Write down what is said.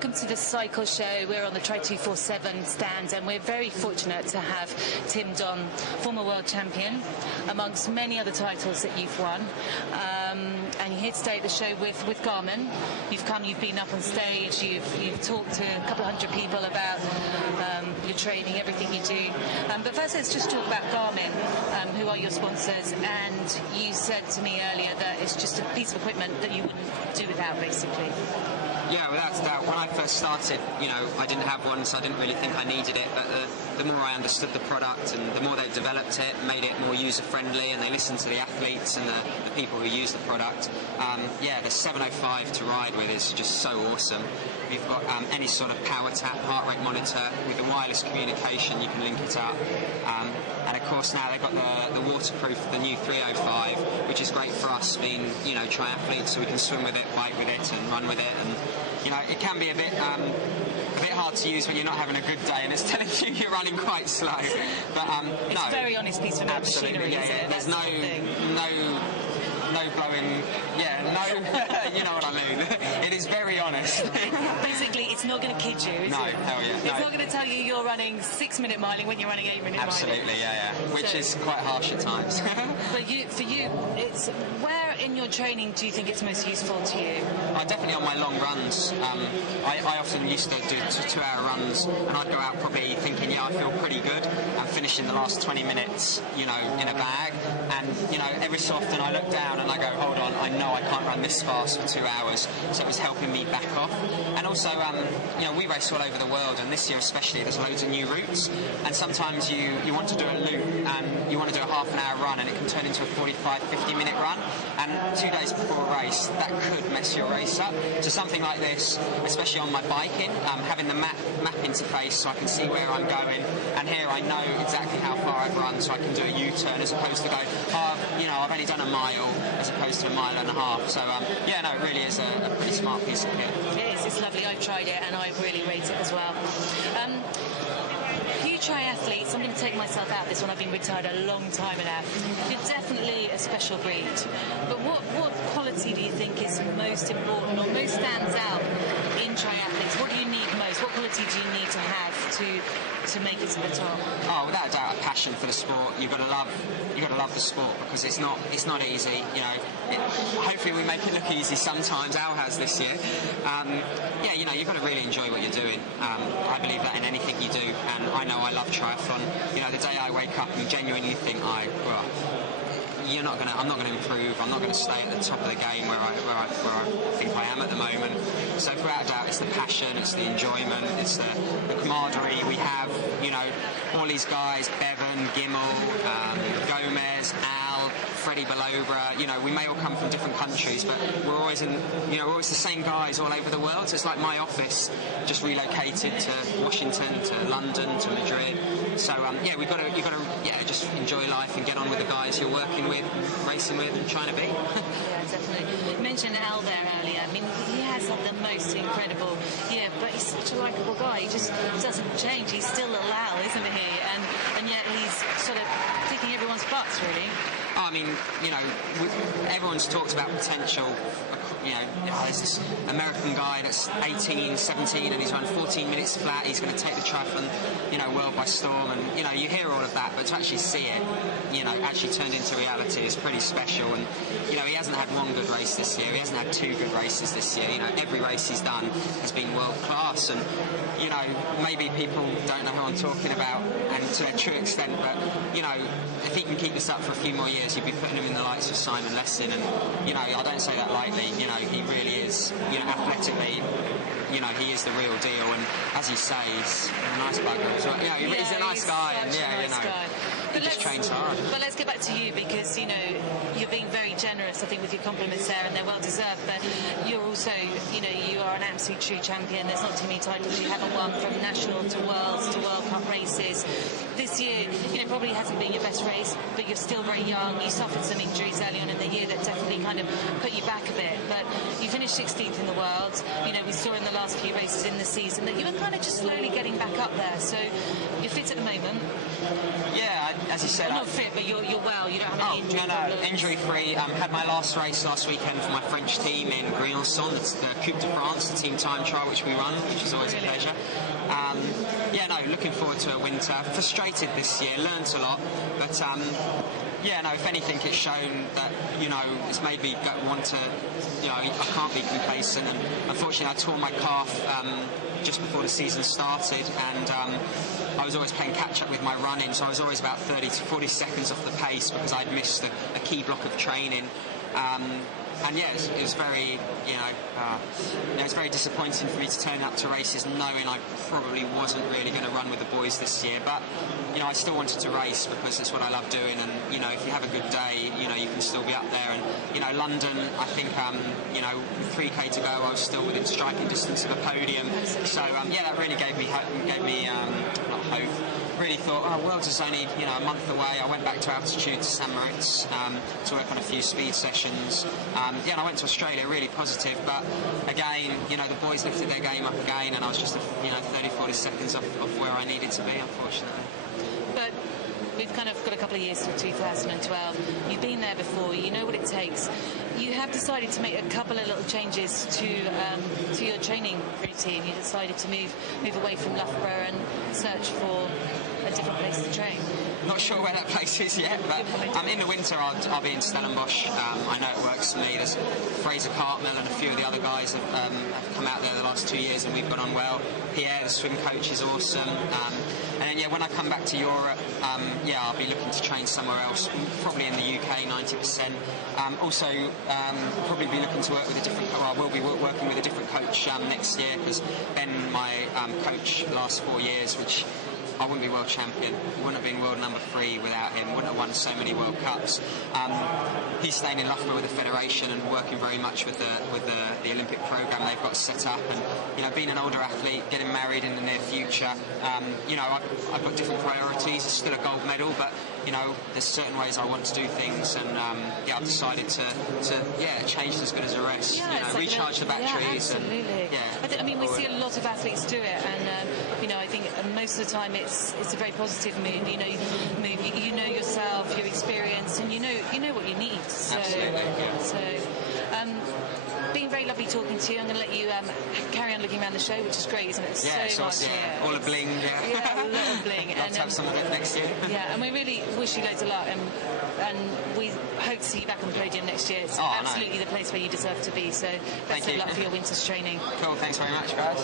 welcome to the cycle show. We're on the Tri247 stand, and we're very fortunate to have Tim Don, former world champion, amongst many other titles that you've won. And you're here today at the show with Garmin. You've been up on stage, you've talked to a couple of hundred people about your training, everything you do. But first, let's just talk about Garmin, who are your sponsors. And you said to me earlier that it's just a piece of equipment that you wouldn't do without, basically. Yeah, without a doubt. When I first started, I didn't have one, so I didn't really think I needed it. But the more I understood the product and the more they developed it, made it more user-friendly, and they listened to the athletes and the people who use the product. The 705 to ride with is just so awesome. We've got any sort of power tap, heart rate monitor. With the wireless communication, you can link it up. And of course now they've got the waterproof, the new 305, which is great for us being, triathletes, so we can swim with it, bike with it, and run with it. And it can be a bit hard to use when you're not having a good day and it's telling you you're running quite slow. But it's a very honest piece of machinery. Yeah. There's no blowing, you know what I mean. It is very honest. Basically, it's not going to kid you, is it? No, hell yeah. It's not going to tell you you're running 6-minute miling when you're running 8-minute miling. Absolutely, yeah. Which is quite harsh at times. But for you, it's where in your training do you think it's most useful to you? Definitely on my long runs. I often used to do 2-hour runs, and I'd go out probably thinking, I feel pretty good. I'm finishing the last 20 minutes, in a bag, and every so often I look down and I go, hold on, I know I can't run this fast for 2 hours, so it was helping me back off. And also, we race all over the world, and this year especially, there's loads of new routes, and sometimes you want to do a loop, and you want to do a half-an-hour run, and it can turn into a 45, 50-minute run, and 2 days before a race, that could mess your race up. So something like this, especially on my biking, having the map interface so I can see where I'm going, and here I know exactly how far I've run, so I can do a U-turn as opposed to go, I've only done a mile as opposed to a mile and a half. So it really is a pretty smart piece of kit. It is. It's lovely. I've tried it and I really rate it as well. You triathletes, I'm going to take myself out of this one. I've been retired a long time now. You're definitely a special breed. But what quality do you think is most important or most stands out in triathletes? What do you need most? What quality do you need to have to make it to the top? Oh, without a doubt, a passion for the sport. You've got to love the sport, because it's not easy. Hopefully we make it look easy sometimes. Al has this year. You've got to really enjoy what you're doing. I believe that in anything you do, and I know I love triathlon. The day I wake up and genuinely think I'm not going to improve. I'm not going to stay at the top of the game where I think I am at the moment. So without a doubt, it's the passion, it's the enjoyment, it's the camaraderie we have. All these guys, Bevan, Gimmel, Gomez, Al, Freddie Balobra. We may all come from different countries, but we're always we're always the same guys all over the world. So it's like my office just relocated to Washington, to London, to Madrid. So you've got to just enjoy life and get on with the guys you're working with, racing with, and trying to be. Yeah, definitely. You mentioned Al there earlier. I mean, he has the most incredible, but he's such a likeable guy. He just doesn't change. He's still little Al, isn't he? And yet he's sort of kicking everyone's butts, really. I mean, everyone's talked about potential. There's this American guy that's 18, 17, and he's run 14 minutes flat. He's going to take the triathlon, world by storm. And, you hear all of that, but to actually see it, actually turned into reality is pretty special. And, he hasn't had one good race this year. He hasn't had 2 good races this year. Every race he's done has been world class. And, maybe people don't know who I'm talking about, and to a true extent, but, if he can keep this up for a few more years, you'd be putting him in the likes of Simon Lessin. And, I don't say that lightly. He really is, athletically, he is the real deal. And as you say, he's a nice bugger as well. He's a nice guy. And, he just trains hard. But let's get back to you, because, you're being very generous, I think, with your compliments there, and they're well deserved. But you're also, you are an absolute true champion. There's not too many titles you haven't won, from national to World Cup races. this year, probably hasn't been your best race, but you're still very young. You suffered some injuries early on in the year that definitely kind of put you back a bit, but you finished 16th in the world. We saw in the last few races in the season that you were kind of just slowly getting back up there. So you're fit at the moment. Yeah, as you said, not fit, but you're well. You don't have any injury problems. Injury-free. Had my last race last weekend for my French team in Emmerson. It's the Coupe de France, the team time trial which we run, which is always a pleasure. Looking forward to a winter. Frustrated this year, learnt a lot, but if anything, it's shown that it's made me want to. I can't be complacent, and unfortunately, I tore my calf just before the season started, and I was always playing catch up with my running, so I was always about 30 to 40 seconds off the pace because I'd missed a key block of training. It was very, it's very disappointing for me to turn up to races knowing I probably wasn't really going to run with the boys this year. But, I still wanted to race because it's what I love doing. And, if you have a good day, you can still be up there. And, London, I think, with 3K to go, I was still within striking distance of the podium. So, that really gave me not hope. Really thought, Worlds is only a month away. I went back to altitude to St Moritz to work on a few speed sessions. And I went to Australia really positive, but again, the boys lifted their game up again, and I was just 30-40 seconds off where I needed to be, unfortunately. But we've kind of got a couple of years till 2012. You've been there before. You know what it takes. You have decided to make a couple of little changes to your training routine. You decided to move away from Loughborough and search for a different place to train. Not sure where that place is yet, but in the winter I'll be in Stellenbosch. I know it works for me. There's Fraser Cartmel and a few of the other guys have come out there the last 2 years, and we've got on well. Pierre, the swim coach, is awesome. And then when I come back to Europe, I'll be looking to train somewhere else, probably in the UK, 90%. Also, probably be looking to work with a different. Well, I will be working with a different coach next year, because Ben, my coach, last 4 years, which I wouldn't be world champion, wouldn't have been world number 3 without him, wouldn't have won so many World Cups. He's staying in Loughborough with the federation and working very much with the Olympic programme they've got set up, and being an older athlete, getting married in the near future, I've got different priorities. It's still a gold medal, but there's certain ways I want to do things, and I've decided to change as good as the rest. Recharge the batteries. Yeah, absolutely. We see a lot of athletes do it, and I think most of the time it's a very positive move. You know yourself, your experience, and you know what you need. So, absolutely. Yeah. Been very lovely talking to you. I'm going to let you carry on looking around the show, which is great, isn't it? Yeah, so much. Yeah, all the bling. Yeah, a lot of bling. Love to have some of it next year. Yeah, and we really wish you loads of luck, and we hope to see you back on the podium next year. It's absolutely the place where you deserve to be. So best of luck for your winter's training. Cool. Thanks very much, guys.